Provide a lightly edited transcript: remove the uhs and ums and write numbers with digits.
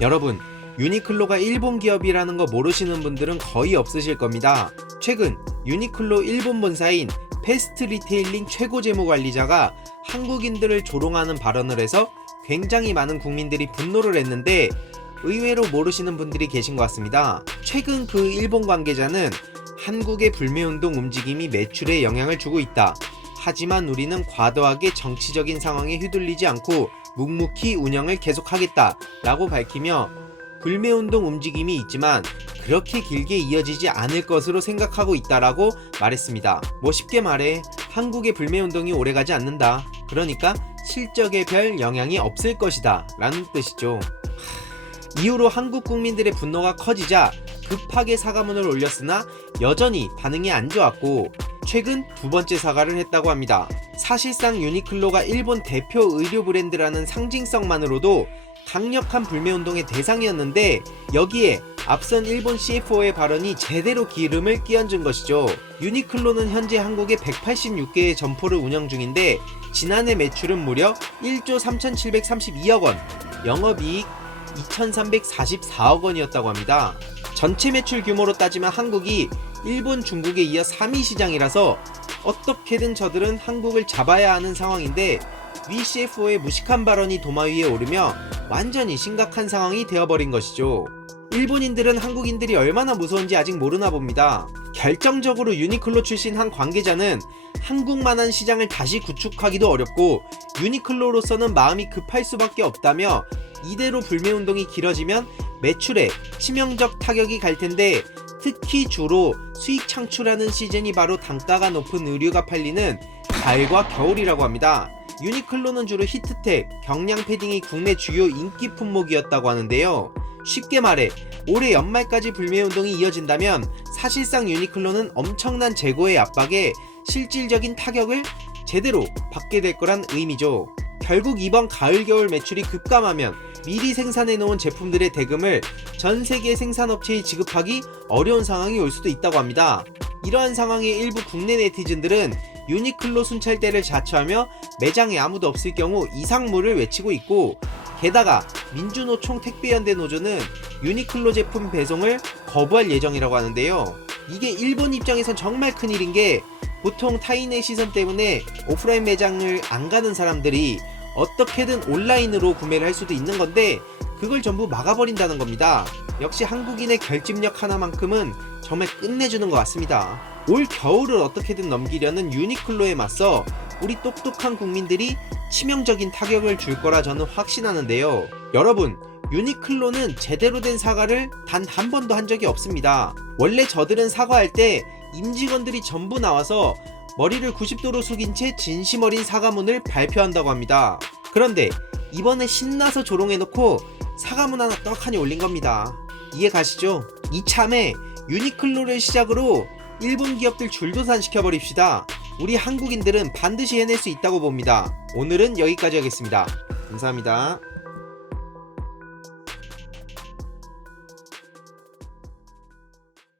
여러분, 유니클로가 일본 기업이라는 거 모르시는 분들은 거의 없으실 겁니다. 최근 유니클로 일본 본사인 패스트 리테일링 최고 재무관리자가 한국인들을 조롱하는 발언을 해서 굉장히 많은 국민들이 분노를 했는데 의외로 모르시는 분들이 계신 것 같습니다. 최근 그 일본 관계자는 한국의 불매운동 움직임이 매출에 영향을 주고 있다. 하지만 우리는 과도하게 정치적인 상황에 휘둘리지 않고 묵묵히 운영을 계속하겠다 라고 밝히며 불매운동 움직임이 있지만 그렇게 길게 이어지지 않을 것으로 생각하고 있다라고 말했습니다. 쉽게 말해 한국의 불매운동이 오래가지 않는다. 그러니까 실적에 별 영향이 없을 것이다 라는 뜻이죠. 이후로 한국 국민들의 분노가 커지자 급하게 사과문을 올렸으나 여전히 반응이 안 좋았고 최근 두 번째 사과를 했다고 합니다. 사실상 유니클로가 일본 대표 의류 브랜드라는 상징성만으로도 강력한 불매운동의 대상이었는데 여기에 앞선 일본 CFO의 발언이 제대로 기름을 끼얹은 것이죠. 유니클로는 현재 한국에 186개의 점포를 운영 중인데 지난해 매출은 무려 1조 3,732억 원, 영업이익 2,344억 원이었다고 합니다. 전체 매출 규모로 따지면 한국이 일본, 중국에 이어 3위 시장이라서 어떻게든 저들은 한국을 잡아야 하는 상황인데 위 CFO의 무식한 발언이 도마 위에 오르며 완전히 심각한 상황이 되어버린 것이죠. 일본인들은 한국인들이 얼마나 무서운지 아직 모르나 봅니다. 결정적으로 유니클로 출신 한 관계자는 한국만한 시장을 다시 구축하기도 어렵고 유니클로로서는 마음이 급할 수밖에 없다며 이대로 불매운동이 길어지면 매출에 치명적 타격이 갈 텐데 특히 주로 수익 창출하는 시즌이 바로 단가가 높은 의류가 팔리는 가을과 겨울이라고 합니다. 유니클로는 주로 히트텍, 경량 패딩이 국내 주요 인기 품목이었다고 하는데요. 쉽게 말해 올해 연말까지 불매운동이 이어진다면 사실상 유니클로는 엄청난 재고의 압박에 실질적인 타격을 제대로 받게 될 거란 의미죠. 결국 이번 가을 겨울 매출이 급감하면 미리 생산해 놓은 제품들의 대금을 전 세계 생산업체에 지급하기 어려운 상황이 올 수도 있다고 합니다. 이러한 상황에 일부 국내 네티즌들은 유니클로 순찰대를 자처하며 매장에 아무도 없을 경우 이상무를 외치고 있고 게다가 민주노총 택배연대 노조는 유니클로 제품 배송을 거부할 예정이라고 하는데요. 이게 일본 입장에선 정말 큰일인 게 보통 타인의 시선 때문에 오프라인 매장을 안 가는 사람들이 어떻게든 온라인으로 구매를 할 수도 있는 건데 그걸 전부 막아버린다는 겁니다. 역시 한국인의 결집력 하나만큼은 정말 끝내주는 것 같습니다. 올 겨울을 어떻게든 넘기려는 유니클로에 맞서 우리 똑똑한 국민들이 치명적인 타격을 줄 거라 저는 확신하는데요. 여러분, 유니클로는 제대로 된 사과를 단 한 번도 한 적이 없습니다. 원래 저들은 사과할 때 임직원들이 전부 나와서 머리를 90도로 숙인 채 진심 어린 사과문을 발표한다고 합니다. 그런데 이번에 신나서 조롱해놓고 사과문 하나 떡하니 올린 겁니다. 이해 가시죠? 이참에 유니클로를 시작으로 일본 기업들 줄도산시켜버립시다. 우리 한국인들은 반드시 해낼 수 있다고 봅니다. 오늘은 여기까지 하겠습니다. 감사합니다.